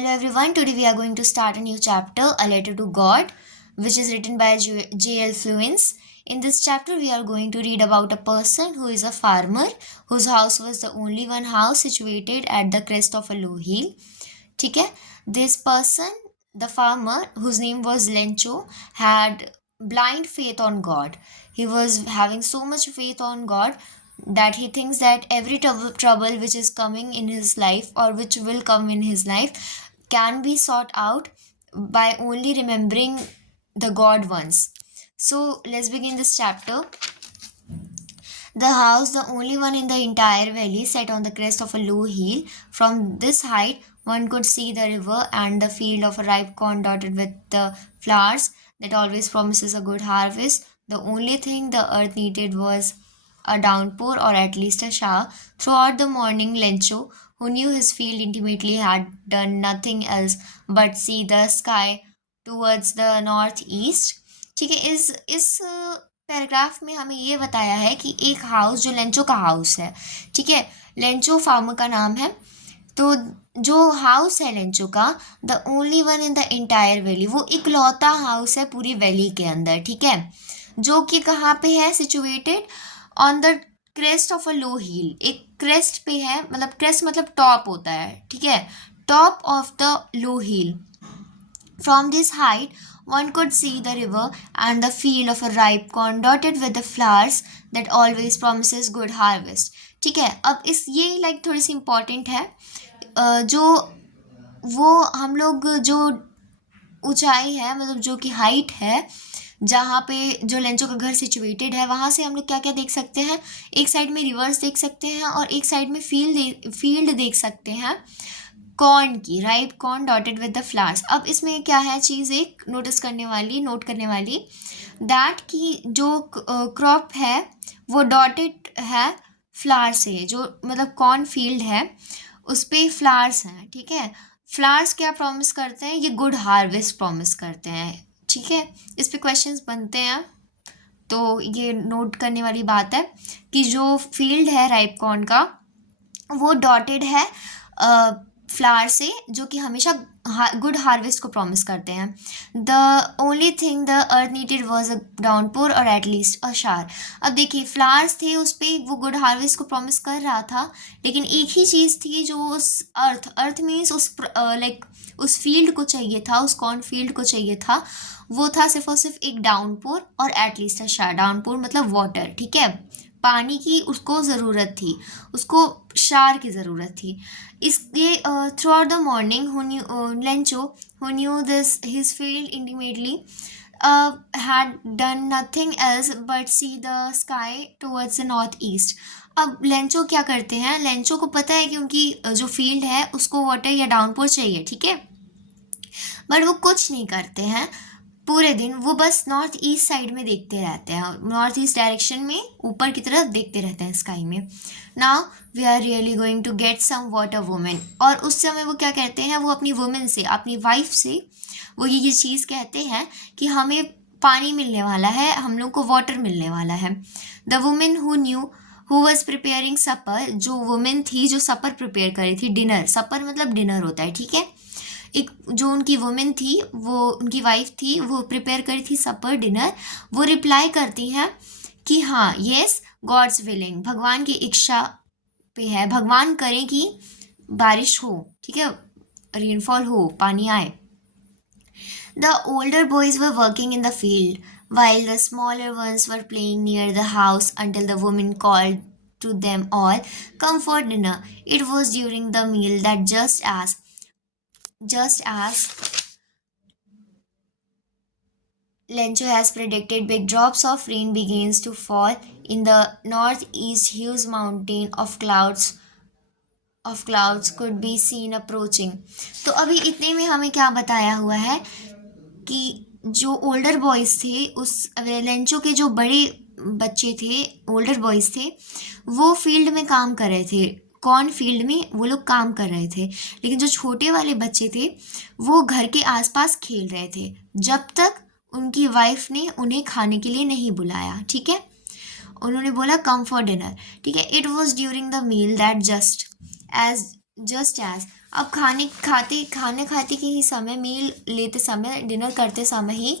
Hello everyone, today we are going to start a new chapter, A Letter to God, which is written by J.L. Fluence. In this chapter, we are going to read about a person who is a farmer whose house was the only one house situated at the crest of a low hill. ठीक है, this person, the farmer, whose name was Lencho, had blind faith on God. He was having so much faith on God that he thinks that every trouble which is coming in his life or which will come in his life can be sought out by only remembering the God once. So let's begin this chapter. The house, the only one in the entire valley, sat on the crest of a low hill. From this height, one could see the river and the field of ripe corn dotted with the flowers that always promises a good harvest. The only thing the earth needed was a downpour or at least a shower. Throughout the morning, Lencho, who knew his field intimately, had done nothing else but see the sky towards the northeast. ठीक है, इस paragraph में हमें ये बताया है कि एक हाउस जो लेंचो का हाउस है, ठीक है, लेंचो फार्मर का नाम है। तो जो हाउस है लेंचो का, the only one in the entire valley, वो इकलौता हाउस है पूरी वैली के अंदर, ठीक है, जो कि कहाँ पे है, situated on the crest of a low hill. एक क्रेस्ट पे है, मतलब क्रेस्ट मतलब टॉप होता है, ठीक है, top of the low hill. From this height, one could see the river and the field of a ripe corn dotted with the flowers that always promises good harvest. ठीक है, अब इस ये लाइक थोड़ी सी इम्पॉर्टेंट है। जो वो हम लोग जो ऊंचाई है, मतलब जो कि हाइट है जहाँ पे जो लेंचो का घर सिचुएटेड है, वहाँ से हम लोग क्या क्या देख सकते हैं, एक साइड में रिवर्स देख सकते हैं और एक साइड में फील्ड देख सकते हैं कॉर्न की, ripe corn dotted with the flowers. अब इसमें क्या है चीज़ एक नोट करने वाली, दैट की जो क्रॉप है वो डॉटेड है फ्लावर से, जो मतलब कॉर्न फील्ड है उस पर फ्लावर्स हैं, ठीक है। फ्लावर्स क्या प्रॉमिस करते हैं, ये गुड हार्वेस्ट प्रॉमिस करते हैं, ठीक है। इस पे क्वेश्चंस बनते हैं, तो ये नोट करने वाली बात है कि जो फील्ड है राइप कॉर्न का वो डॉटेड है फ्लावर से, जो कि हमेशा गुड हार्वेस्ट को प्रॉमिस करते हैं। The only thing the earth needed was a downpour और एटलीस्ट अ शार। अब देखिए, फ्लावर्स थे उस पर, वो गुड हार्वेस्ट को प्रॉमिस कर रहा था, लेकिन एक ही चीज़ थी जो उस अर्थ मीन्स उस लाइक उस फील्ड को चाहिए था, उस कॉर्न फील्ड को चाहिए था, वो था सिर्फ और सिर्फ एक डाउनपोर और एटलीस्ट अ शार। डाउनपोर मतलब वाटर, ठीक है, पानी की उसको ज़रूरत थी, उसको शार की ज़रूरत थी। इसलिए through out the morning Lencho, who knew this his field intimately, had done nothing else but see the sky towards the north east. अब लेंचो क्या करते हैं, लेंचो को पता है कि उनकी जो फील्ड है उसको वाटर या डाउनपोर चाहिए, ठीक है, बट वो कुछ नहीं करते हैं पूरे दिन। वो बस नॉर्थ ईस्ट साइड में देखते रहते हैं, नॉर्थ ईस्ट डायरेक्शन में ऊपर की तरफ देखते रहते हैं स्काई में। Now we are really going to get some water women. और उस समय वो क्या कहते हैं, वो अपनी वुमेन से, अपनी वाइफ से वो ये चीज़ कहते हैं कि हमें पानी मिलने वाला है, हम लोग को वाटर मिलने वाला है। The women who knew who was preparing supper, जो वुमेन थी जो सपर प्रिपेयर करी थी, डिनर, सपर मतलब डिनर होता है, ठीक है। एक जो उनकी वुमेन थी, वो उनकी वाइफ थी, वो प्रिपेयर करी थी सपर डिनर, वो रिप्लाई करती हैं कि हाँ, येस गॉड्स विलिंग, भगवान की इच्छा पे है, भगवान करें कि बारिश हो, ठीक है, रेनफॉल हो, पानी आए। The older boys were working in the field while the smaller ones were playing near the house until the woman called to them all, come for dinner. It was during the meal that just as Lencho has predicted, big drops of rain begins to fall in the northeast. Huge mountain of clouds could be seen approaching. तो अभी इतने में हमें क्या बताया हुआ है कि जो ओल्डर बॉयज़ थे, उस लेंचो के जो बड़े बच्चे थे, ओल्डर बॉयज़ थे, वो फील्ड में काम कर रहे थे, कॉर्न फील्ड में वो लोग काम कर रहे थे, लेकिन जो छोटे वाले बच्चे थे वो घर के आसपास खेल रहे थे, जब तक उनकी वाइफ ने उन्हें खाने के लिए नहीं बुलाया, ठीक है। उन्होंने बोला कम फॉर डिनर, ठीक है। It was during the meal that just as अब खाने खाते के ही समय, मील लेते समय, डिनर करते समय ही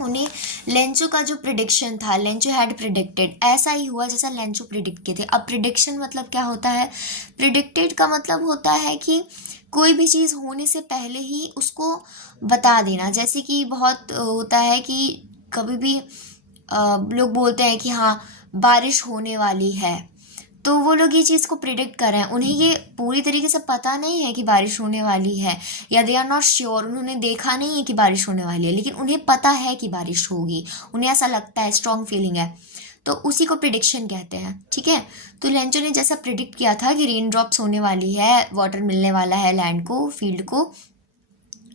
उन्हें लेंचो का जो प्रिडिक्शन था, लेंचो हैड प्रिडिक्टेड, ऐसा ही हुआ जैसा लेंचो प्रिडिक्ट किए थे। अब प्रिडिक्शन मतलब क्या होता है? प्रिडिक्टेड का मतलब होता है कि कोई भी चीज़ होने से पहले ही उसको बता देना। जैसे कि बहुत होता है कि कभी भी लोग बोलते हैं कि हाँ बारिश होने वाली है, तो वो लोग ये चीज़ को प्रिडिक्ट कर रहे हैं। उन्हें ये पूरी तरीके से पता नहीं है कि बारिश होने वाली है, या दे आर नॉट श्योर, उन्होंने देखा नहीं है कि बारिश होने वाली है, लेकिन उन्हें पता है कि बारिश होगी, उन्हें ऐसा लगता है, स्ट्रॉन्ग फीलिंग है, तो उसी को प्रिडिक्शन कहते हैं। ठीक है, तो लेंचो ने जैसा प्रिडिक्ट किया था कि रेन ड्रॉप्स होने वाली है, वाटर मिलने वाला है लैंड को, फील्ड को,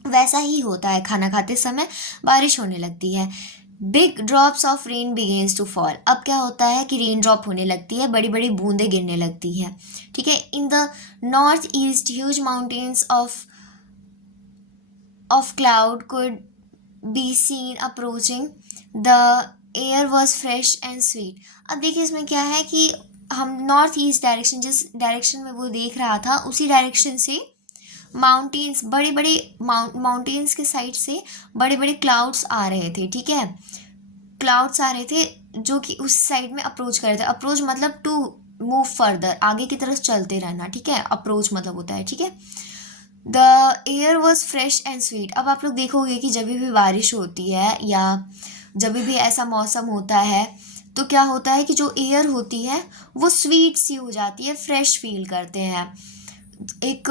वैसा ही होता है। खाना खाते समय बारिश होने लगती है। Big drops of rain begins to fall. अब क्या होता है कि रेन ड्रॉप होने लगती है, बड़ी बड़ी बूंदें गिरने लगती हैं। ठीक है, in the north east huge mountains of cloud could be seen approaching, the air was fresh and sweet. अब देखिए इसमें क्या है कि हम नॉर्थ ईस्ट डायरेक्शन, जिस डायरेक्शन में वो देख रहा था उसी डायरेक्शन से माउंटेन्स, बड़े बड़े माउंटेन्स के साइड से बड़े बड़े क्लाउड्स आ रहे थे। ठीक है, क्लाउड्स आ रहे थे जो कि उस साइड में अप्रोच कर रहे थे। अप्रोच मतलब टू मूव फर्दर, आगे की तरफ चलते रहना। ठीक है, अप्रोच मतलब होता है। ठीक है, the air was fresh and sweet. अब आप लोग देखोगे कि जब भी बारिश होती है या जब भी ऐसा मौसम होता है तो क्या होता है कि जो एयर होती है वो स्वीट सी हो जाती है, फ्रेश फील करते हैं, एक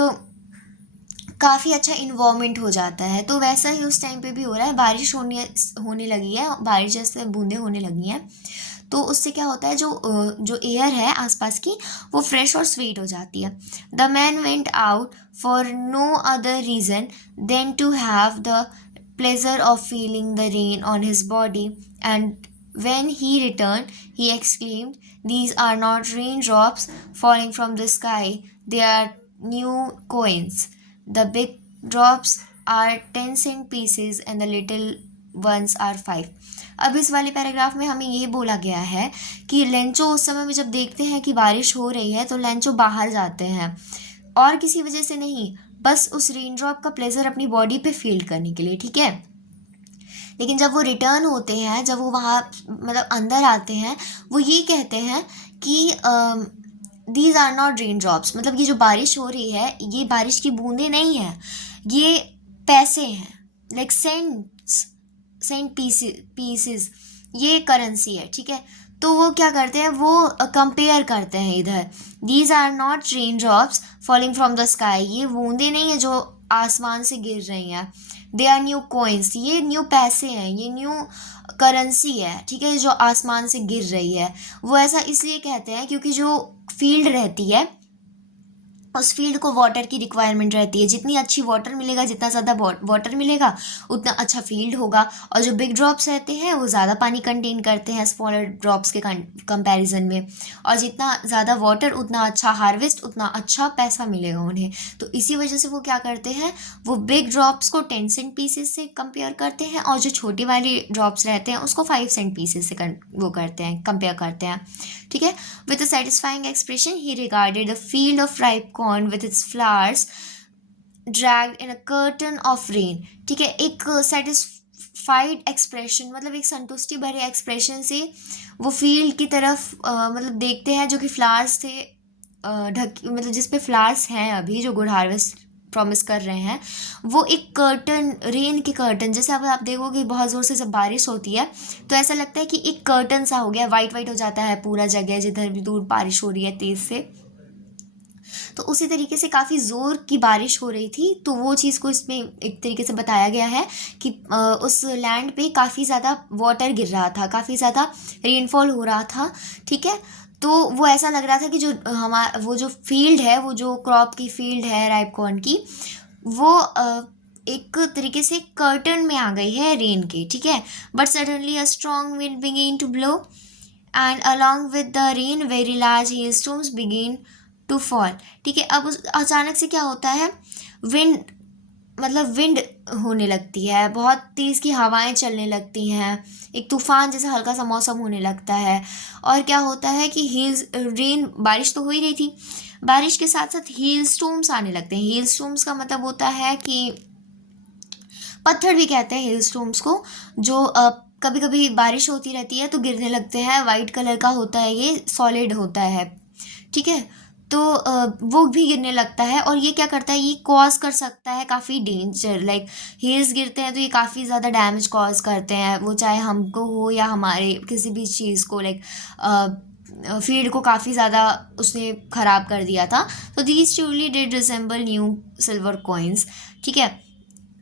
काफ़ी अच्छा इन्वायरमेंट हो जाता है। तो वैसा ही उस टाइम पे भी हो रहा है, बारिश होने लगी है, बारिश जैसे बूंदें होने लगी हैं, तो उससे क्या होता है, जो एयर है आसपास की वो फ्रेश और स्वीट हो जाती है। The man went out for no other reason than to have the pleasure of feeling the rain on his body, and when he returned, he exclaimed, "These are not raindrops falling from the sky, they are new coins. The big drops are 10 cent pieces and the little ones are 5." अब इस वाले paragraph में हमें ये बोला गया है कि लेंचो उस समय में जब देखते हैं कि बारिश हो रही है तो लेंचो बाहर जाते हैं, और किसी वजह से नहीं, बस उस रेन ड्रॉप का प्लेजर अपनी बॉडी पे फील करने के लिए। ठीक है, लेकिन जब वो रिटर्न होते हैं, जब वो वहाँ मतलब अंदर आते हैं, वो ये कहते हैं कि these are not rain drops, मतलब ये जो बारिश हो रही है ये बारिश की बूंदें नहीं हैं, ये पैसे हैं, लाइक सेंट पीसेस, ये करेंसी है। ठीक है, तो वो क्या करते हैं, वो कंपेयर करते हैं इधर, these are not rain drops falling from the sky, ये बूंदें नहीं है जो आसमान से गिर रही हैं, दे आर न्यू कॉइन्स, ये न्यू पैसे हैं, ये न्यू करेंसी है। ठीक है, जो आसमान से गिर रही है। वो ऐसा इसलिए कहते हैं क्योंकि जो फील्ड रहती है उस फील्ड को वाटर की रिक्वायरमेंट रहती है, जितनी अच्छी वाटर मिलेगा, जितना ज़्यादा वाटर मिलेगा उतना अच्छा फील्ड होगा, और जो बिग ड्रॉप्स रहते हैं वो ज़्यादा पानी कंटेन करते हैं स्मॉलर ड्रॉप्स के कंपैरिजन में, और जितना ज़्यादा वाटर उतना अच्छा हार्वेस्ट, उतना अच्छा पैसा मिलेगा उन्हें। तो इसी वजह से वो क्या करते हैं, वो बिग ड्रॉप्स को 10 सेंट पीसेस से कंपेयर करते हैं, और जो छोटी वाली ड्रॉप्स रहते हैं उसको 5 सेंट पीसेस से वो करते हैं, कंपेयर करते हैं। ठीक है, with a satisfying expression he regarded the field of ripe corn with its flowers dragged in a curtain of rain। ठीक है, एक सेटिस्फाइड एक्सप्रेशन मतलब एक संतुष्टि भरे एक्सप्रेशन से वो फील्ड की तरफ मतलब देखते हैं जो कि फ्लावर्स से मतलब जिस पे फ्लावर्स हैं अभी, जो गुड हार्वेस्ट प्रॉमिस कर रहे हैं, वो एक कर्टन, रेन के कर्टन जैसे। अब आप देखोगे बहुत ज़ोर से जब बारिश होती है तो ऐसा लगता है कि एक कर्टन सा हो गया, वाइट वाइट हो जाता है पूरा जगह जिधर भी दूर बारिश हो रही है तेज़ से। तो उसी तरीके से काफ़ी ज़ोर की बारिश हो रही थी, तो वो चीज़ को इसमें एक तरीके से बताया गया है कि उस लैंड पे काफ़ी ज़्यादा वाटर गिर रहा था, काफ़ी ज़्यादा रेनफॉल हो रहा था। ठीक है, तो वो ऐसा लग रहा था कि जो वो जो फील्ड है, वो जो क्रॉप की फील्ड है राइप कॉर्न की, वो एक तरीके से कर्टन में आ गई है रेन के। ठीक है, but suddenly a strong wind began to blow and along with the rain very large hailstones began to fall. ठीक है, अब उस अचानक से क्या होता है, विंड मतलब विंड होने लगती है, बहुत तेज़ की हवाएं चलने लगती हैं, एक तूफान जैसा हल्का सा मौसम होने लगता है, और क्या होता है कि हेल्स रेन, बारिश तो हो ही रही थी, बारिश के साथ साथ हेल स्टॉर्म्स आने लगते हैं। हेल स्टॉर्म्स का मतलब होता है कि पत्थर भी कहते हैं हेल स्टॉर्म्स को, जो कभी कभी बारिश होती रहती है तो गिरने लगते हैं। वाइट कलर का होता है, ये सॉलिड होता है, ठीक है। तो वो भी गिरने लगता है और ये क्या करता है, ये कॉज कर सकता है काफ़ी डेंजर। लाइक हेल्स गिरते हैं तो ये काफ़ी ज़्यादा डैमेज कॉज करते हैं, वो चाहे हमको हो या हमारे किसी भी चीज़ को। लाइक फील्ड को काफ़ी ज़्यादा उसने ख़राब कर दिया था। तो these truly did resemble new silver coins, ठीक है।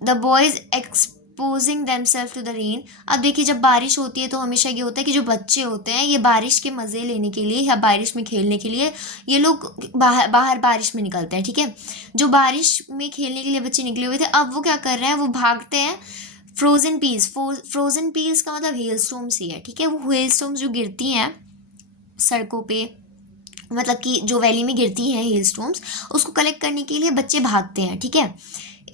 The boys exposing themselves to the rain. अब देखिए, जब बारिश होती है तो हमेशा ये होता है कि जो बच्चे होते हैं ये बारिश के मज़े लेने के लिए या बारिश में खेलने के लिए ये लोग बाहर बाहर बारिश में निकलते हैं, ठीक है। जो बारिश में खेलने के लिए बच्चे निकले हुए थे, अब वो क्या कर रहे हैं, वो भागते हैं। फ्रोजन पील्स, फ्रोजन पील्स का मतलब हेल स्टॉर्म्स ही है, ठीक है। वो हेल स्टॉर्म्स जो गिरती हैं सड़कों पे, मतलब कि जो वैली में गिरती हैं हेल स्टॉर्म्स, उसको कलेक्ट करने के लिए बच्चे भागते हैं, ठीक है।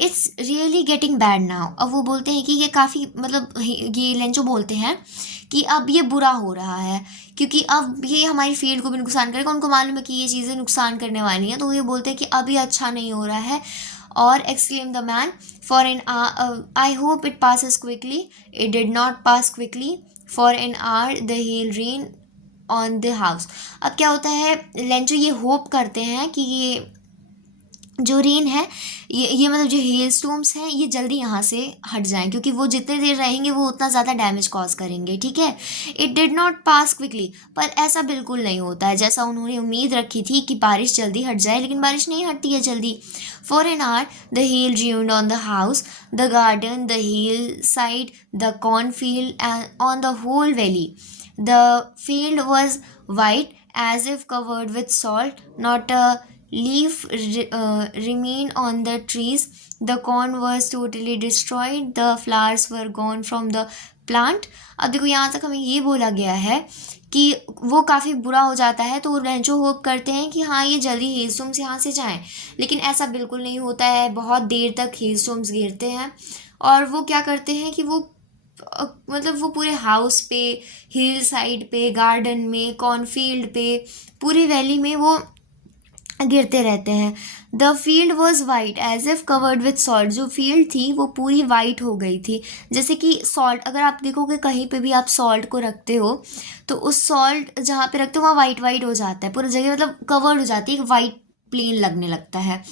It's really getting bad now. अब वो बोलते हैं कि ये काफ़ी, मतलब ये लेंचो बोलते हैं कि अब ये बुरा हो रहा है, क्योंकि अब ये हमारी फील्ड को भी नुकसान करेगा। उनको मालूम है कि ये चीज़ें नुकसान करने वाली हैं, तो ये बोलते हैं कि अब ये अच्छा नहीं हो रहा है। और exclaim the man, for an I hope it passes quickly. It did not pass quickly. For an hour the hail rain on the house. अब क्या होता है, लेंचो ये होप करते हैं कि ये जो रेन है, ये मतलब जो हेल स्टॉर्म्स हैं, ये जल्दी यहाँ से हट जाएं, क्योंकि वो जितने देर रहेंगे वो उतना ज़्यादा डैमेज कॉज करेंगे, ठीक है। It did not pass quickly, पर ऐसा बिल्कुल नहीं होता है जैसा उन्होंने उम्मीद रखी थी कि बारिश जल्दी हट जाए, लेकिन बारिश नहीं हटती है जल्दी। For an hour the hail rained on the house, the garden, the hillside, the cornfield and on the whole valley. The field was white as if covered with salt. Not a leaf remained on the trees. The corn was totally destroyed. The flowers were gone from the plant. अब देखो, यहाँ तक हमें ये बोला गया है कि वो काफ़ी बुरा हो जाता है, तो रेंचो होप करते हैं कि हाँ, ये जल्दी हेलस्टॉर्म्स यहाँ से जाएं, लेकिन ऐसा बिल्कुल नहीं होता है। बहुत देर तक हेलस्टॉर्म्स गिरते हैं और वो क्या करते हैं कि वो मतलब वो पूरे हाउस पे, हिल साइड पे, गार्डन में, कॉर्नफील्ड पे, पूरी वैली में वो गिरते रहते हैं। The field was white as if covered with salt. जो फील्ड थी वो पूरी वाइट हो गई थी, जैसे कि सॉल्ट, अगर आप देखोगे कहीं पे भी आप सॉल्ट को रखते हो तो उस सॉल्ट जहाँ पे रखते हो वहाँ वाइट वाइट हो जाता है, पूरी जगह मतलब कवर्ड हो जाती है, एक वाइट प्लेन लगने लगता है।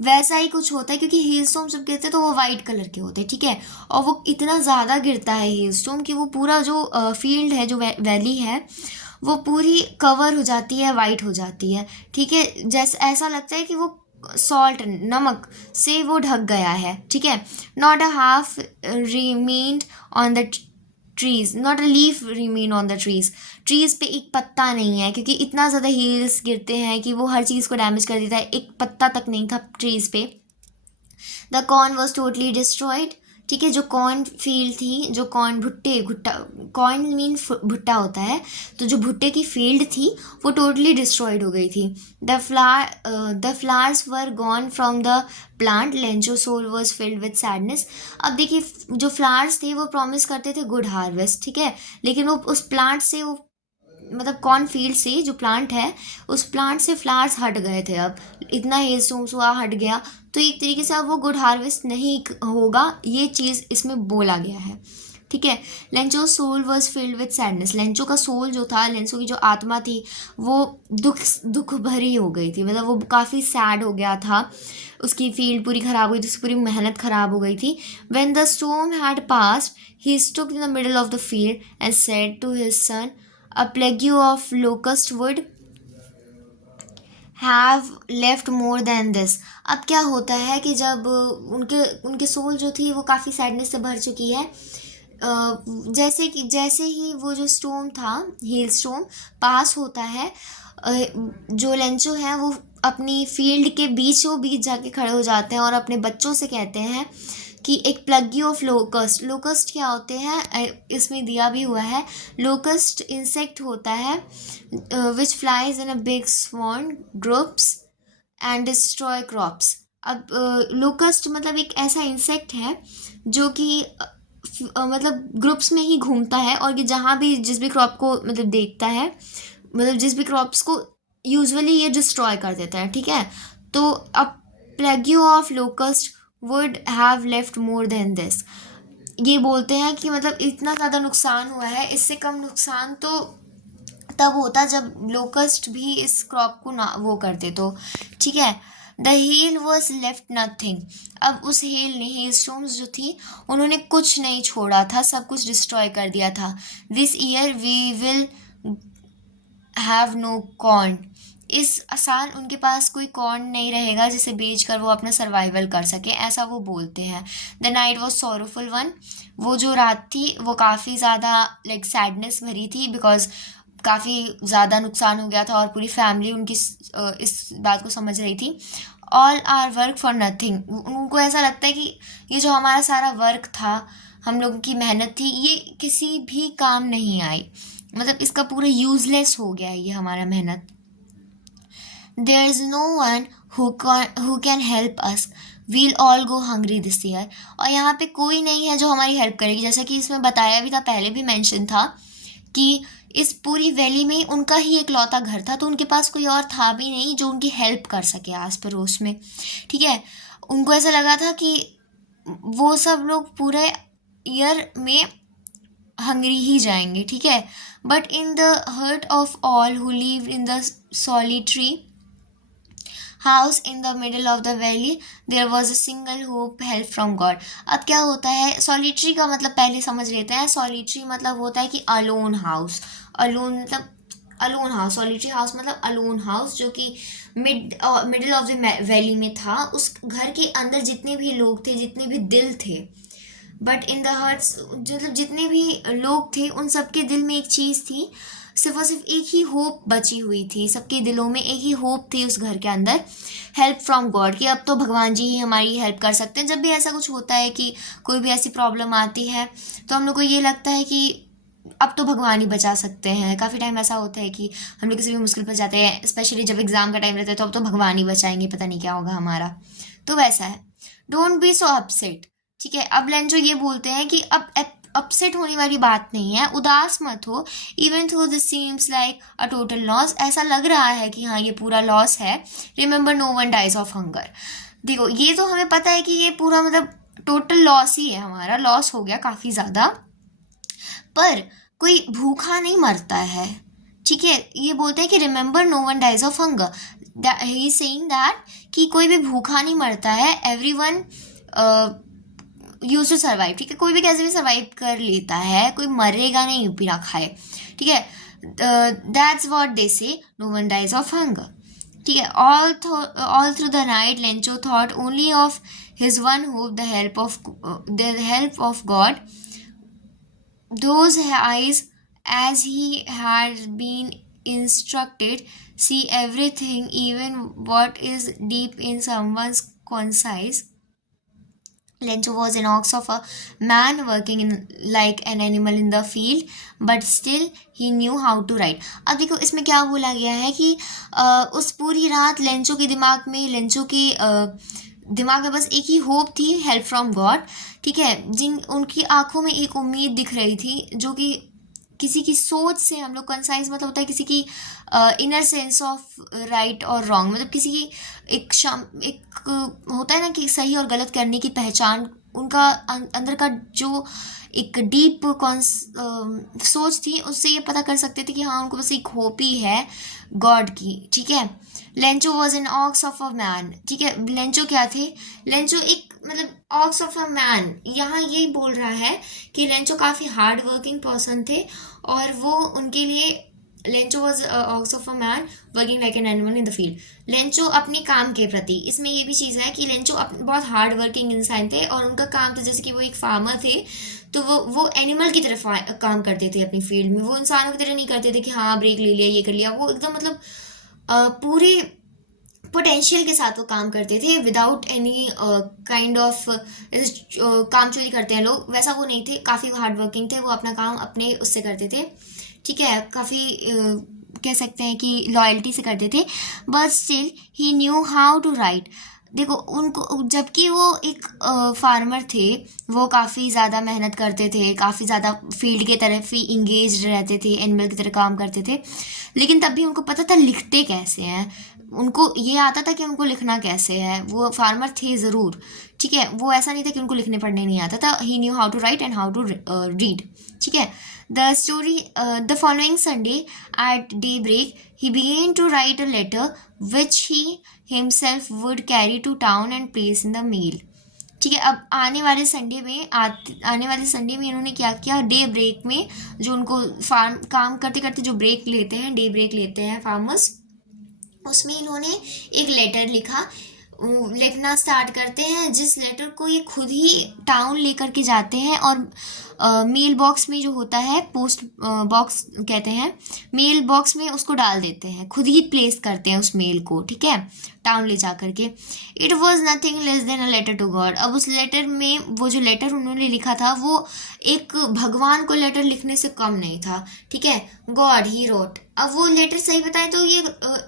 वैसा ही कुछ होता है, क्योंकि हेलस्टॉर्म जब गिरते हैं तो वो वाइट कलर के होते हैं, ठीक है। और वो इतना ज़्यादा गिरता है हेलस्टॉर्म कि वो पूरा जो फील्ड है, जो वैली है, वो पूरी कवर हो जाती है, वाइट हो जाती है, ठीक है। जैसे ऐसा लगता है कि वो सॉल्ट, नमक से वो ढक गया है, ठीक है। Not a half remained on the trees, not a leaf remain on the trees. Trees पे एक पत्ता नहीं है, क्योंकि इतना ज़्यादा हील्स गिरते हैं कि वो हर चीज़ को डैमेज कर देता है। एक पत्ता तक नहीं था ट्रीज पे। The corn was totally destroyed, ठीक है। जो कॉर्न फील्ड थी, जो कॉर्न भुट्टे, भुट्टा, कॉर्न मीन भुट्टा होता है, तो जो भुट्टे की फील्ड थी वो टोटली डिस्ट्रॉयड हो गई थी। The flowers were gone from the plant. Lencho soul was filled with sadness. अब देखिए, जो फ्लावर्स थे वो प्रॉमिस करते थे गुड हार्वेस्ट, ठीक है, लेकिन वो उस प्लांट से, वो मतलब कॉर्न फील्ड से जो प्लांट है, उस प्लांट से फ्लावर्स हट गए थे। अब इतना हेलस्टॉर्म्स हुआ, हट गया, तो एक तरीके से अब वो गुड हार्वेस्ट नहीं होगा, ये चीज़ इसमें बोला गया है, ठीक है। Lencho soul was filled with sadness. Lencho का सोल जो था, लेंचो की जो आत्मा थी, वो दुख भरी हो गई थी, मतलब वो काफ़ी सैड हो गया था। उसकी फील्ड पूरी ख़राब हो गई थी, उसकी पूरी मेहनत ख़राब हो गई थी। When the storm had passed he stood in the middle of the field and said to his son, a plague of locust would have left more than this। अब क्या होता है कि जब उनके उनके सोल जो थी वो काफ़ी सैडनेस से भर चुकी है, जैसे ही वो जो स्टॉर्म था, हेल स्टॉर्म पास होता है, जो लेंचो हैं वो अपनी फील्ड के बीचों बीच जाके खड़े हो जाते हैं और अपने बच्चों से कहते हैं कि एक प्लगी ऑफ लोकस्ट। लोकस्ट क्या होते हैं, इसमें दिया भी हुआ है। लोकस्ट इंसेक्ट होता है which flies in a big swarm groups and destroy crops. अब लोकस्ट मतलब एक ऐसा इंसेक्ट है जो कि मतलब ग्रुप्स में ही घूमता है, और ये जहाँ भी जिस भी क्रॉप को मतलब देखता है, मतलब जिस भी क्रॉप्स को यूजुअली ये डिस्ट्रॉय कर देता है, ठीक है। तो अब plague of locust would have left more than this. ये बोलते हैं कि मतलब इतना ज़्यादा नुकसान हुआ है, इससे कम नुकसान तो तब होता जब लोकस्ट भी इस क्रॉप को ना वो करते तो, ठीक है। The hell was left nothing. अब उस हेल ने, हेल स्टोन्स जो थी, उन्होंने कुछ नहीं छोड़ा था, सब कुछ डिस्ट्रॉय कर दिया था। This year we will have no corn. इस साल उनके पास कोई कॉर्न नहीं रहेगा जिसे बेचकर वो अपना सर्वाइवल कर सके, ऐसा वो बोलते हैं। The night was sorrowful one. वो जो रात थी वो काफ़ी ज़्यादा लाइक सैडनेस भरी थी, बिकॉज काफ़ी ज़्यादा नुकसान हो गया था और पूरी फैमिली उनकी इस बात को समझ रही थी। All our work for nothing. उनको ऐसा लगता है कि ये जो हमारा सारा वर्क था, हम लोगों की मेहनत थी, ये किसी भी काम नहीं आई, मतलब इसका पूरा यूजलेस हो गया है ये हमारा मेहनत। There is no one who can help us, we'll all go hungry this year. और यहाँ पे कोई नहीं है जो हमारी हेल्प करेगी, जैसा कि इसमें बताया भी था, पहले भी मेंशन था कि इस पूरी वैली में उनका ही एक लौता घर था, तो उनके पास कोई और था भी नहीं जो उनकी हेल्प कर सके आस पड़ोस में, ठीक है। उनको ऐसा लगा था कि वो सब लोग पूरे ईयर में हंगरी ही जाएंगे, ठीक है। But in the heart of all who live in the solitary house in the middle of the valley there was a single hope, help from God. अब क्या होता है, सॉलिटरी का मतलब पहले समझ लेते हैं। सॉलिटरी मतलब होता है कि अलोन हाउस। अलोन मतलब अलोन हाउस, सॉलिटरी हाउस मतलब अलोन हाउस, जो कि मिडल ऑफ द वैली में था। उस घर के अंदर जितने भी लोग थे, जितने भी दिल थे, बट इन द हर्ट्स, मतलब जितने भी लोग थे उन सबके दिल में एक चीज़ थी, सिर्फ और सिर्फ एक ही होप बची हुई थी, सबके दिलों में एक ही होप थी उस घर के अंदर, हेल्प फ्रॉम गॉड, कि अब तो भगवान जी ही हमारी हेल्प कर सकते हैं। जब भी ऐसा कुछ होता है कि कोई भी ऐसी प्रॉब्लम आती है तो हम लोग को ये लगता है कि अब तो भगवान ही बचा सकते हैं। काफ़ी टाइम ऐसा होता है कि हम लोग किसी भी मुश्किल पर जाते हैं, स्पेशली जब एग्ज़ाम का टाइम रहता है, तो अब तो भगवान ही बचाएंगे, पता नहीं क्या होगा हमारा। तो वैसा है। डोंट बी सो अपसेट, ठीक है। अब लेंजो ये बोलते हैं कि अब अपसेट होने वाली बात नहीं है, उदास मत हो। इवन थो this seems like a total loss, ऐसा लग रहा है कि हाँ ये पूरा लॉस है। Remember no one dies of hunger. देखो ये तो हमें पता है कि ये पूरा मतलब टोटल लॉस ही है, हमारा लॉस हो गया काफ़ी ज़्यादा, पर कोई भूखा नहीं मरता है, ठीक है। ये बोलते हैं कि remember no one dies of hunger, he is saying that कि कोई भी भूखा नहीं मरता है, everyone use to survive, ठीक है। कोई भी कैसे भी सर्वाइव कर लेता है, कोई मरेगा नहीं बिना खाए, ठीक है। That's what they say, no one dies of hunger, ठीक है। All through the night Lencho thought only of his one hope, the help of God. Those eyes, as he had been instructed, see everything, even what is deep in someone's conscience. Lencho was an ox of a man working in like an animal in the field, but still he knew how to write. अब देखो इसमें क्या बोला गया है कि उस पूरी रात लेंचो के दिमाग में, लेंचो की दिमाग में बस एक ही होप थी, हेल्प फ्रॉम गॉड, ठीक है। जिन उनकी आंखों में एक उम्मीद दिख रही थी, जो कि किसी की सोच से, हम लोग कंसाइज मतलब होता है किसी की इनर सेंस ऑफ राइट और रॉन्ग, मतलब किसी की एक होता है ना कि सही और गलत करने की पहचान, उनका अंदर का जो एक डीप सोच थी, उससे ये पता कर सकते थे कि हाँ उनको बस एक होप ही है गॉड की, ठीक है। Lencho was an ox of a man, ठीक है। लेंचो क्या थे, लेंचो एक मतलब ऑक्स ऑफ अ मैन, यहाँ यही बोल रहा है कि लेंचो काफ़ी हार्ड वर्किंग पर्सन थे, और वो उनके लिए Lencho was ox of a man working like an animal in the field. Lencho अपने काम के प्रति, इसमें ये भी चीज़ है कि लेंचो बहुत हार्ड वर्किंग इंसान थे, और उनका काम था जैसे कि वो एक फार्मर थे, तो वो एनिमल की तरफ काम करते थे अपनी फील्ड में। वो इंसानों की तरह नहीं करते थे कि हाँ ब्रेक ले लिया, ये कर लिया। वो एकदम मतलब पूरे पोटेंशियल के साथ वो काम करते थे, विदाउट एनी काइंड ऑफ काम चोरी करते हैं लोग, वैसा वो नहीं थे। काफ़ी हार्ड वर्किंग थे, वो अपना काम अपने उससे करते थे, ठीक है। काफ़ी कह सकते हैं कि लॉयल्टी से करते थे। But still he knew how to write, देखो उनको, जबकि वो एक फार्मर थे, वो काफ़ी ज़्यादा मेहनत करते थे, काफ़ी ज़्यादा फील्ड के तरफ ही इंगेज रहते थे, एनिमल की तरह काम करते थे, लेकिन तब भी उनको पता था लिखते कैसे हैं। उनको ये आता था कि उनको लिखना कैसे है। वो फार्मर थे ज़रूर, ठीक है, वो ऐसा नहीं था कि उनको लिखने पढ़ने नहीं आता था। He knew how to write and how to read, ठीक है। The following Sunday at daybreak he began to write a letter which he himself would carry to town and place in the mail, ठीक है। अब आने वाले Sunday में इन्होंने क्या किया, डे ब्रेक में, जो उनको फार्म काम करते करते जो ब्रेक लेते हैं, डे ब्रेक लेते हैं फार्मर्स, उसमें इन्होंने एक लेटर लिखना स्टार्ट करते हैं, जिस लेटर को ये खुद ही टाउन लेकर के जाते हैं और मेल बॉक्स में जो होता है, पोस्ट बॉक्स कहते हैं, मेल बॉक्स में उसको डाल देते हैं, खुद ही प्लेस करते हैं उस मेल को, ठीक है, टाउन ले जा करके। It was nothing less than a letter to God. अब उस लेटर में, वो जो लेटर उन्होंने लिखा था, वो एक भगवान को लेटर लिखने से कम नहीं था, ठीक है। God he wrote. अब वो लेटर, सही बताएं तो ये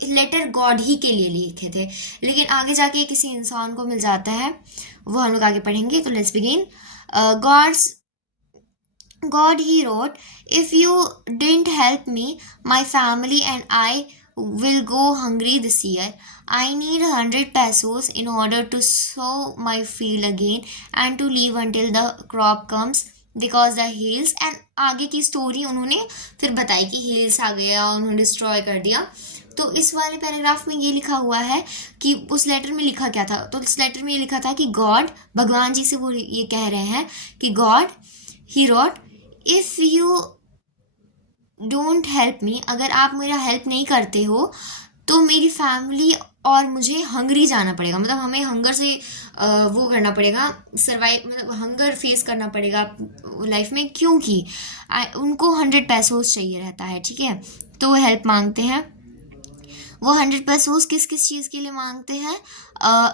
लेटर गॉड ही के लिए लिखे थे, लेकिन आगे जाके किसी इंसान को मिल जाता है, वो हम लोग आगे पढ़ेंगे। तो let's begin. God's God, he wrote, if you didn't help me, my family and I will go hungry this year. I need 100 pesos in order to sow my field again and to live until the crop comes because the hills, and आगे की story उन्होंने फिर बताई कि hills आ गया, उन्होंने destroy कर दिया। तो इस वाले पैराग्राफ में ये लिखा हुआ है कि उस लेटर में लिखा क्या था। तो इस लेटर में ये लिखा था कि गॉड, भगवान जी से वो ये कह रहे हैं कि God he wrote, if you don't help me, अगर आप मेरा हेल्प नहीं करते हो तो मेरी फैमिली और मुझे हंगरी जाना पड़ेगा, मतलब हमें हंगर से वो करना पड़ेगा, सर्वाइव, मतलब हंगर फेस करना पड़ेगा लाइफ में, क्योंकि उनको 100 पैसोस चाहिए रहता है, ठीक है। तो वो हेल्प मांगते हैं। वो 100 पैसोस किस किस चीज़ के लिए मांगते हैं,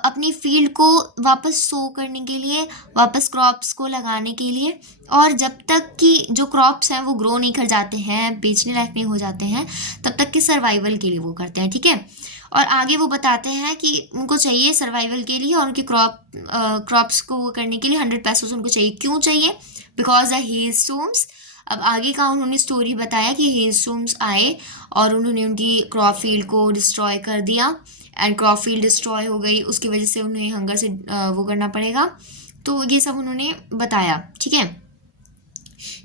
अपनी फील्ड को वापस सो करने के लिए, वापस क्रॉप्स को लगाने के लिए, और जब तक कि जो क्रॉप्स हैं वो ग्रो नहीं कर जाते हैं, बेचने लायक नहीं हो जाते हैं, तब तक के सर्वाइवल के लिए वो करते हैं, ठीक है। और आगे वो बताते हैं कि उनको चाहिए सर्वाइवल के लिए और उनके क्रॉप्स को वो करने के लिए 100 पैसोस उनको चाहिए। क्यों चाहिए? Because the hell storms. अब आगे का उन्होंने स्टोरी बताया कि हेल स्टॉर्म्स आए और उन्होंने उनकी क्रॉप फील्ड को डिस्ट्रॉय कर दिया, एंड क्रॉप फील्ड डिस्ट्रॉय हो गई, उसकी वजह से उन्हें हंगर से वो करना पड़ेगा। तो ये सब उन्होंने बताया, ठीक है।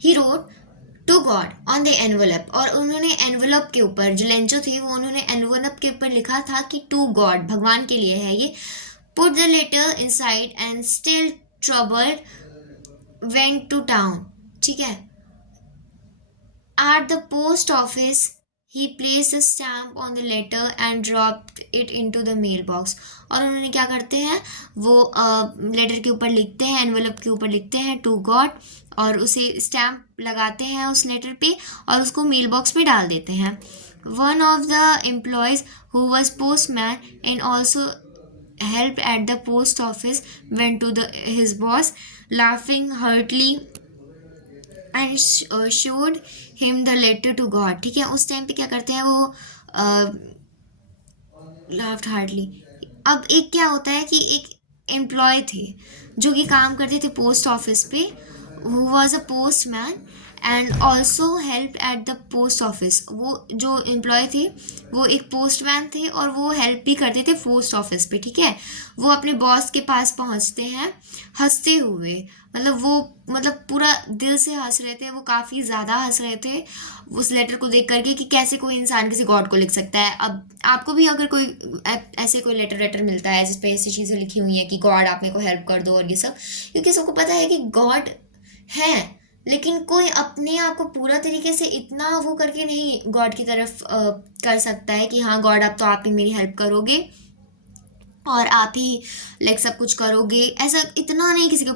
He wrote to God on the envelope, और उन्होंने एनवलप के ऊपर, जो लेंचो थे वो उन्होंने एनवलप के ऊपर लिखा था कि टू गॉड, भगवान के लिए है ये। Put the letter inside and still troubled went to town, ठीक है। At the post office, he placed a stamp on the letter and dropped it into the mailbox. और उन्होंने क्या करते हैं, वो लेटर के ऊपर लिखते हैं, एनवेलप के ऊपर लिखते हैं टू गॉड, और उसे स्टैम्प लगाते हैं उस लेटर पे और उसको मेल बॉक्स में डाल देते हैं। One of the employees who was postman and also helped at the post office went to his boss laughing heartily and showed him the letter to God, ठीक है। उस टाइम पे क्या करते हैं वो, लाफ्ड हार्डली। अब एक क्या होता है कि एक एम्प्लॉय थे जो कि काम करते थे पोस्ट ऑफिस पे, who was a post man and also help at the post office. वो जो एम्प्लॉय थे वो एक पोस्टमैन थे और वो हेल्प भी करते थे पोस्ट ऑफिस पे, ठीक है। वो अपने बॉस के पास पहुंचते हैं हंसते हुए, मतलब पूरा दिल से हंस रहे थे, वो काफ़ी ज़्यादा हंस रहे थे उस लेटर को देख करके कि कैसे कोई इंसान किसी गॉड को लिख सकता है। अब आपको भी अगर कोई ऐसे कोई लेटर मिलता है जिस पे ऐसी चीज़ें लिखी हुई हैं कि गॉड आप मेरे को हेल्प कर दो और ये सब, क्योंकि सबको पता है कि गॉड है, लेकिन कोई अपने आप को पूरा तरीके से इतना वो करके नहीं गॉड की तरफ कर सकता है कि हाँ गॉड अब तो आप ही मेरी हेल्प करोगे और आप ही लाइक सब कुछ करोगे, ऐसा इतना नहीं। किसी को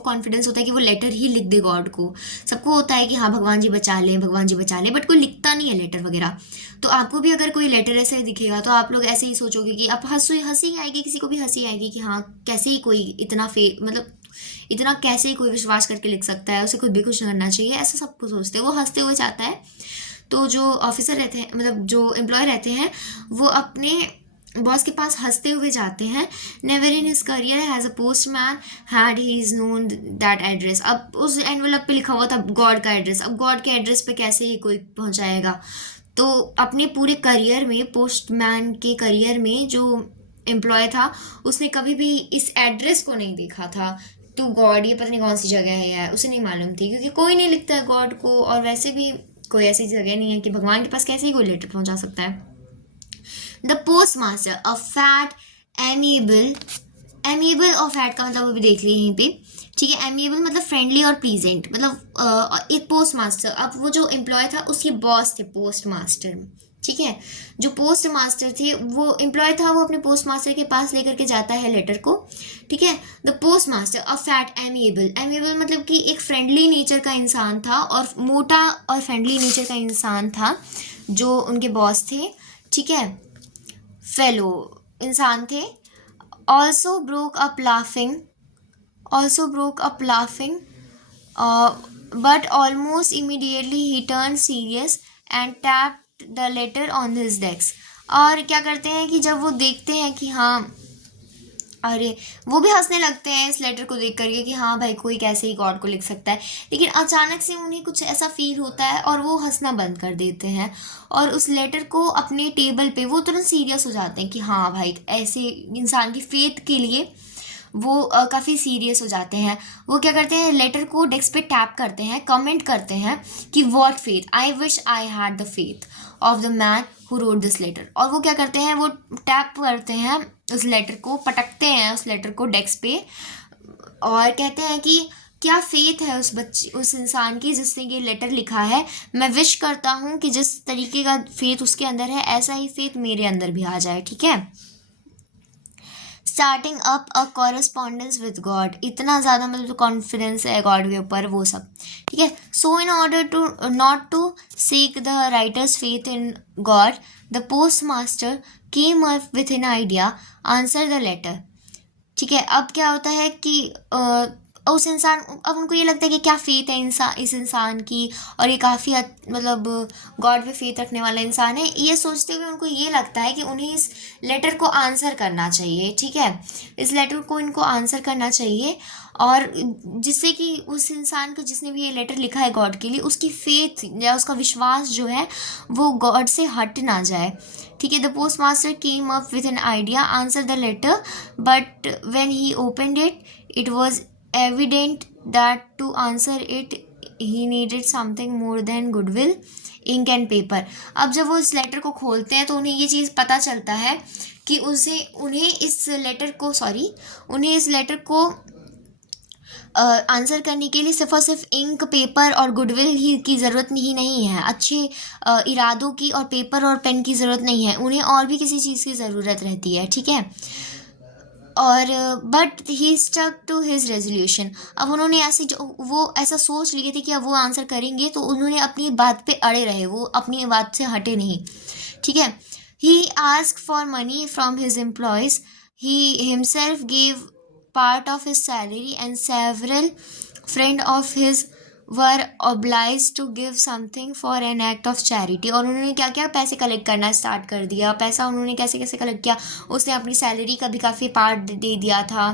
कॉन्फिडेंस होता है कि वो लेटर ही लिख दे गॉड को। सबको होता है कि हाँ भगवान जी बचा लें, भगवान जी बचा लें, बट कोई लिखता नहीं है लेटर वगैरह। तो आपको भी अगर कोई लेटर ऐसे दिखेगा तो आप लोग ऐसे ही सोचोगे कि आप हंसी आएगी, किसी को भी हंसी आएगी कि हाँ कैसे ही कोई इतना कैसे ही कोई विश्वास करके लिख सकता है, उसे खुद भी कुछ करना चाहिए, ऐसा सबको सोचते हैं। वो हंसते हुए चाहता है। तो जो ऑफिसर रहते हैं, मतलब जो एम्प्लॉय रहते हैं, वो अपने बॉस के पास हंसते हुए जाते हैं। Never in his career has a postman had he is known that address. अब उस एनवेलप पे लिखा हुआ था गॉड का एड्रेस, अब गॉड के एड्रेस पे कैसे ही कोई पहुंचाएगा। तो अपने पूरे करियर में, पोस्टमैन के करियर में जो एम्प्लॉय था उसने कभी भी इस एड्रेस को नहीं देखा था। टू गॉड, ये पता नहीं कौन सी जगह है यार, उसे नहीं मालूम थी, क्योंकि कोई नहीं लिखता है गॉड को, और वैसे भी कोई ऐसी जगह नहीं है कि भगवान के पास कैसे ही कोई लेटर पहुंचा सकता है। The post master, a fat amiable, amiable और फैट का मतलब अभी देख लिए यहीं पे, ठीक है। एमिएबल मतलब फ्रेंडली और प्लीजेंट, मतलब एक पोस्ट मास्टर, अब वो जो एम्प्लॉय था उसके बॉस थे पोस्ट मास्टर, ठीक है। जो पोस्ट मास्टर थे, वो एम्प्लॉय था, वो अपने पोस्ट मास्टर के पास लेकर के जाता है लेटर को, ठीक है। The post master, a fat amiable, amiable मतलब कि एक फ्रेंडली नेचर का इंसान था, और मोटा और फ्रेंडली नेचर का इंसान था जो उनके बॉस थे, ठीक है, फेलो इंसान थे। Also broke up laughing, also broke up laughing, but almost immediately he turned serious and tapped the letter on his desk। और क्या करते हैं कि जब वो देखते हैं कि हाँ, अरे, वो भी हंसने लगते हैं इस लेटर को देख करके कि हाँ भाई, कोई कैसे ही गॉड को लिख सकता है। लेकिन अचानक से उन्हें कुछ ऐसा फील होता है और वो हंसना बंद कर देते हैं, और उस लेटर को अपने टेबल पे वो तुरंत सीरियस हो जाते हैं कि हाँ भाई, ऐसे इंसान की फेथ के लिए वो काफ़ी सीरियस हो जाते हैं। वो क्या करते हैं, लेटर को डेस्क पे टैप करते हैं, कमेंट करते हैं कि what faith, I wish I had the faith of the man who wrote this letter. और वो क्या करते हैं, वो टैप करते हैं उस लेटर को, पटकते हैं उस लेटर को डेस्क पे, और कहते हैं कि क्या फेथ है उस बच्चे, उस इंसान की जिसने ये लेटर लिखा है। मैं विश करता हूँ कि जिस तरीके का फेथ उसके अंदर है, ऐसा ही फेथ मेरे अंदर भी आ जाए, ठीक है। Starting up a correspondence with God, इतना ज़्यादा मतलब कॉन्फिडेंस है गॉड के ऊपर, वो सब, ठीक है। So in order to not to seek the writer's faith in God, the postmaster came up with an idea, answer the letter, ठीक है। अब क्या होता है कि उस इंसान, अब उनको ये लगता है कि क्या फेथ है इस इंसान की, और ये काफ़ी मतलब गॉड पे फेथ रखने वाला इंसान है, ये सोचते हुए उनको ये लगता है कि उन्हें इस लेटर को आंसर करना चाहिए, ठीक है। इस लेटर को इनको आंसर करना चाहिए, और जिससे कि उस इंसान को, जिसने भी ये लेटर लिखा है गॉड के लिए, उसकी फेथ या उसका विश्वास जो है वो गॉड से हट ना जाए, ठीक है। The postmaster came up with an idea, answer the letter, but when he opened it, it was evident that to answer it he needed something more than goodwill, ink and paper। अब जब वो इस letter को खोलते हैं तो उन्हें ये चीज़ पता चलता है कि उन्हें इस लेटर को आंसर करने के लिए सिर्फ और सिर्फ इंक, पेपर और गुडविल ही की ज़रूरत ही नहीं है, अच्छे इरादों की और पेपर और पेन की ज़रूरत नहीं है, उन्हें और भी किसी चीज़ की ज़रूरत रहती है, ठीक है। और but he stuck to his resolution, अब उन्होंने वो ऐसा सोच लिए थे कि अब वो आंसर करेंगे, तो उन्होंने अपनी बात पे अड़े रहे, वो अपनी बात से हटे नहीं, ठीक है। He ask for money from his employees, he himself give part of his salary, and several friend of his were obliged to give something for an act of charity। और उन्होंने क्या क्या पैसे कलेक्ट करना स्टार्ट कर दिया, पैसा उन्होंने कैसे कैसे कलेक्ट किया, उसने अपनी सैलरी का भी काफ़ी पार्ट दे दिया था,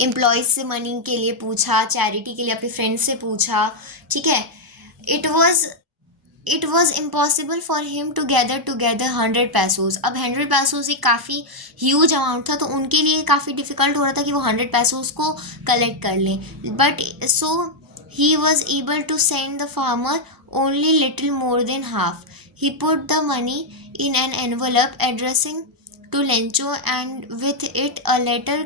एम्प्लॉयज़ से मनी के लिए पूछा, चैरिटी के लिए अपने फ्रेंड से पूछा, ठीक है। It was impossible for him to gather 100 pesos. अब 100 पैसोज एक काफ़ी ह्यूज अमाउंट था, तो उनके लिए काफ़ी डिफ़िकल्ट हो रहा था कि वो 100 पैसोज को कलेक्ट कर लें, but so he was able to send the farmer only little more than half. He put the money in an envelope addressing to Lencho, and with it a letter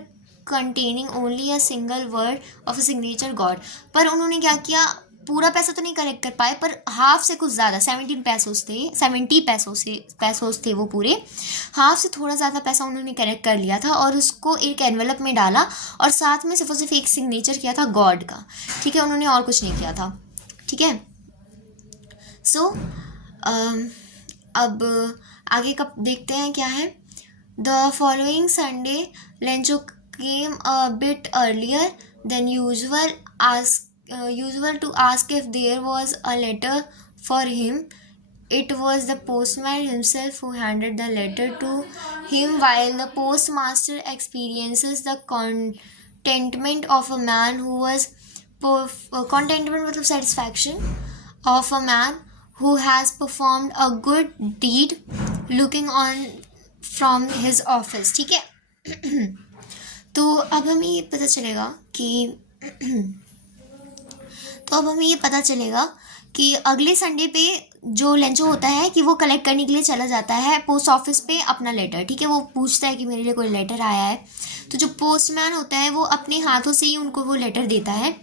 containing only a single word of a signature God. पर उन्होंने क्या किया, पूरा पैसा तो नहीं collect कर पाए, पर हाफ से कुछ ज़्यादा, 70 पैसोस थे वो पूरे, हाफ से थोड़ा ज़्यादा पैसा उन्होंने कलेक्ट कर लिया था, और उसको एक एनवेलप में डाला, और साथ में सिर्फ और सिर्फ एक सिग्नेचर किया था गॉड का, ठीक है। उन्होंने और कुछ नहीं किया था, ठीक है। सो अब आगे का देखते हैं क्या है। The following Sunday Lencho came a bit earlier than usual to ask if there was a letter for him, it was the postman himself who handed the letter to him, while the postmaster experiences the contentment of a man who was contentment मतलब satisfaction of a man who has performed a good deed looking on from his office. ठीक है तो अब हमें ये पता चलेगा कि तो अब हमें ये पता चलेगा कि अगले संडे पे जो लेंचो होता है कि वो कलेक्ट करने के लिए चला जाता है पोस्ट ऑफिस पे अपना लेटर. ठीक है, वो पूछता है कि मेरे लिए कोई लेटर आया है. तो जो पोस्टमैन होता है वो अपने हाथों से ही उनको वो लेटर देता है,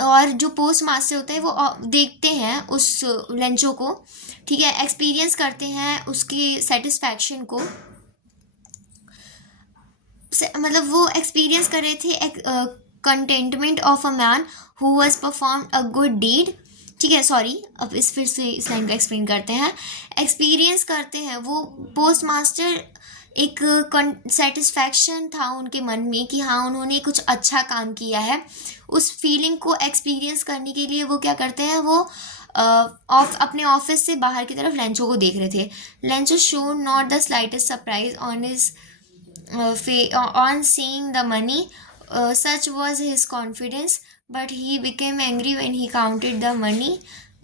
और जो पोस्ट मास्टर होते हैं वो देखते हैं उस लेंचो को. ठीक है, एक्सपीरियंस करते हैं उसकी सेटिस्फैक्शन को. मतलब वो एक्सपीरियंस कर रहे थे contentment of a man who was perform a good deed. ठीक है, सॉरी, अब फिर से इस लाइन को एक्सप्लेन करते हैं. एक्सपीरियंस करते हैं वो पोस्ट मास्टर, एक सेटिस्फैक्शन था उनके मन में कि हाँ उन्होंने कुछ अच्छा काम किया है. उस फीलिंग को एक्सपीरियंस करने के लिए वो क्या करते हैं, वो अपने ऑफिस से बाहर की तरफ लेंचो को देख रहे थे. Lencho show not the slightest surprise on his on seeing the money. Such was his confidence, but he became angry when he counted the money.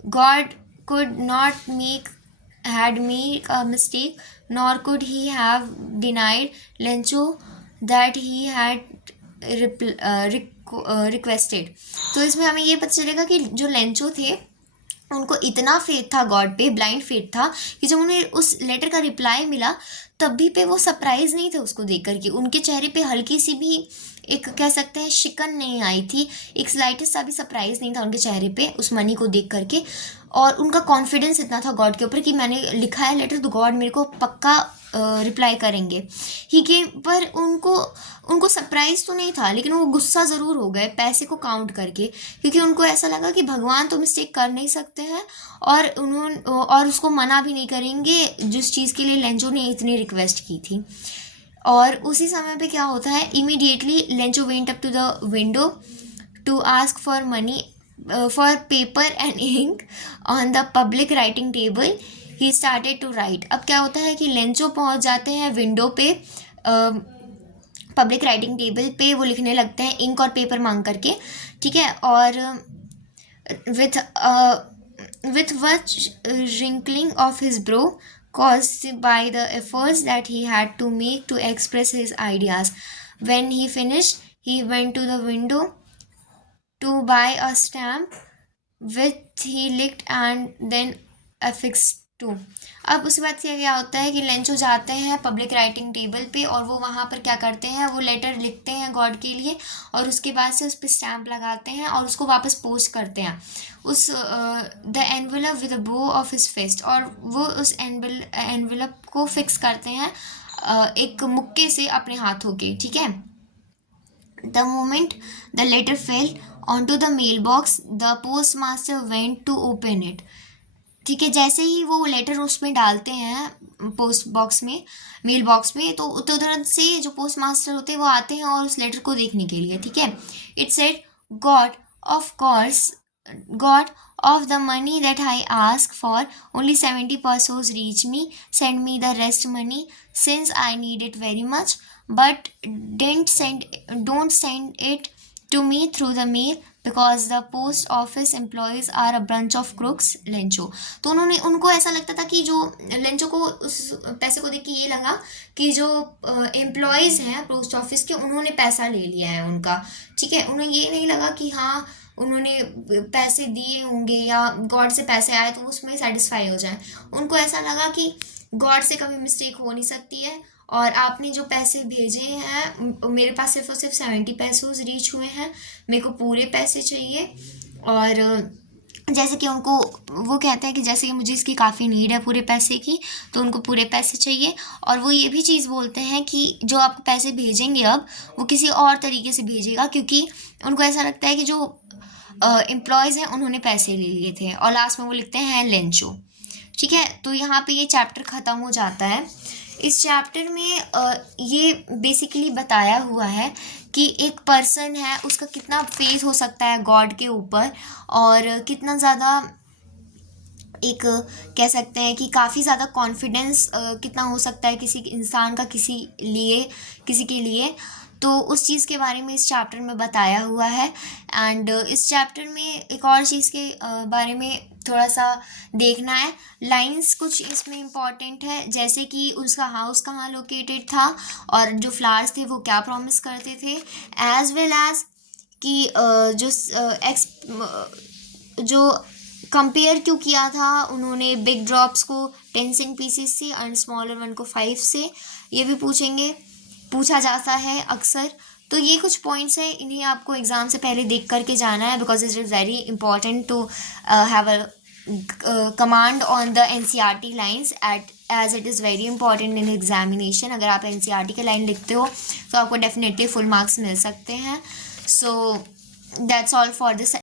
God could not had made a mistake, nor could he have denied Lencho that he had requested. तो इसमें हमें ये पता चलेगा कि जो Lencho थे उनको इतना फेथ था गॉड पे, ब्लाइंड फेथ था, कि जब उन्हें उस लेटर का रिप्लाई मिला तभी पे वो सरप्राइज नहीं थे उसको देख कर के. उनके चेहरे पे हल्की सी भी एक कह सकते हैं शिकन नहीं आई थी, एक स्लाइटेस्ट सा भी सरप्राइज नहीं था उनके चेहरे पे उस मनी को देख करके. और उनका कॉन्फिडेंस इतना था गॉड के ऊपर कि मैंने लिखा है लेटर तो गॉड मेरे को पक्का रिप्लाई करेंगे ही के. पर उनको सरप्राइज तो नहीं था, लेकिन वो गुस्सा ज़रूर हो गए पैसे को काउंट करके, क्योंकि उनको ऐसा लगा कि भगवान तो मिस्टेक कर नहीं सकते हैं और उसको मना भी नहीं करेंगे जिस चीज़ के लिए लेंचो ने इतनी रिक्वेस्ट की थी. और उसी समय पे क्या होता है, immediately Lencho went up to the window to ask for money for paper and ink on the public writing table. He started to write. अब क्या होता है कि लेंचो पहुंच जाते हैं विंडो पे, पब्लिक राइटिंग टेबल पे वो लिखने लगते हैं इंक और पेपर मांग करके. ठीक है, और with much wrinkling of his brow caused by the efforts that he had to make to express his ideas. When he finished, he went to the window to buy a stamp which he licked and then affixed to. अब उस बात से क्या होता है कि Lencho जाते हैं पब्लिक राइटिंग टेबल पे और वो वहाँ पर क्या करते हैं, वो लेटर लिखते हैं गॉड के लिए और उसके बाद से उस पर स्टैम्प लगाते हैं और उसको वापस पोस्ट करते हैं उस द एनवेलप विद द बो ऑफ हिज फिस्ट. और वो उस एनवेलप को फिक्स करते हैं एक मुक्के से अपने हाथों के. ठीक है, the moment the letter fell onto the mailbox, the postmaster went to open it. ठीक है, जैसे ही वो लेटर उसमें डालते हैं पोस्ट बॉक्स में, मेल बॉक्स में, तो तुरंत से जो पोस्ट मास्टर होते हैं वो आते हैं और उस लेटर को देखने के लिए. ठीक है, it said God of course God of the money that I ask for, only 70 pesos reach me. Send me the rest money since I need it very much. But don't send it to me through the mail because the post office employees are a bunch of crooks. Lencho. तो उनको ऐसा लगता था कि जो Lencho को उस पैसे को देख के ये लगा कि जो एम्प्लॉयज़ हैं पोस्ट ऑफिस के उन्होंने पैसा ले लिया है उनका. ठीक है, उन्हें ये नहीं लगा कि हाँ उन्होंने पैसे दिए होंगे या गॉड से पैसे आए तो उसमें सेटिस्फाई हो जाए. उनको ऐसा लगा कि गॉड से कभी मिस्टेक हो नहीं सकती है और आपने जो पैसे भेजे हैं मेरे पास सिर्फ और सिर्फ 70 पैसोज रीच हुए हैं, मेरे को पूरे पैसे चाहिए. और जैसे कि उनको वो कहते हैं कि जैसे कि मुझे इसकी काफ़ी नीड है पूरे पैसे की, तो उनको पूरे पैसे चाहिए. और वो ये भी चीज़ बोलते हैं कि जो आपको पैसे भेजेंगे अब वो किसी और तरीके से भेजेगा, क्योंकि उनको ऐसा लगता है कि जो एम्प्लॉयज़ हैं उन्होंने पैसे ले लिए थे. और लास्ट में वो लिखते हैं लेंचो. ठीक है, तो यहाँ पे ये चैप्टर ख़त्म हो जाता है. इस चैप्टर में ये बेसिकली बताया हुआ है कि एक पर्सन है उसका कितना फेथ हो सकता है गॉड के ऊपर और कितना ज़्यादा एक कह सकते हैं कि काफ़ी ज़्यादा कॉन्फिडेंस कितना हो सकता है किसी इंसान का किसी के लिए, तो उस चीज़ के बारे में इस चैप्टर में बताया हुआ है। एंड इस चैप्टर में एक और चीज़ के बारे में थोड़ा सा देखना है। लाइंस कुछ इसमें इम्पॉर्टेंट है, जैसे कि उसका हाउस कहाँ लोकेटेड था और जो फ्लावर्स थे वो क्या प्रॉमिस करते थे, एज वेल एज कि जो कंपेयर क्यों किया था उन्होंने बिग ड्रॉप्स को 10 cent pieces से एंड स्मॉलर वन को 5 से, ये भी पूछा जाता है अक्सर। तो ये कुछ पॉइंट्स हैं, इन्हें आपको एग्ज़ाम से पहले देख करके जाना है, because it is very important to have a command on the NCERT lines as it is very important in examination. अगर आप NCERT के लाइन लिखते हो तो आपको डेफिनेटली फुल मार्क्स मिल सकते हैं। So that's all for this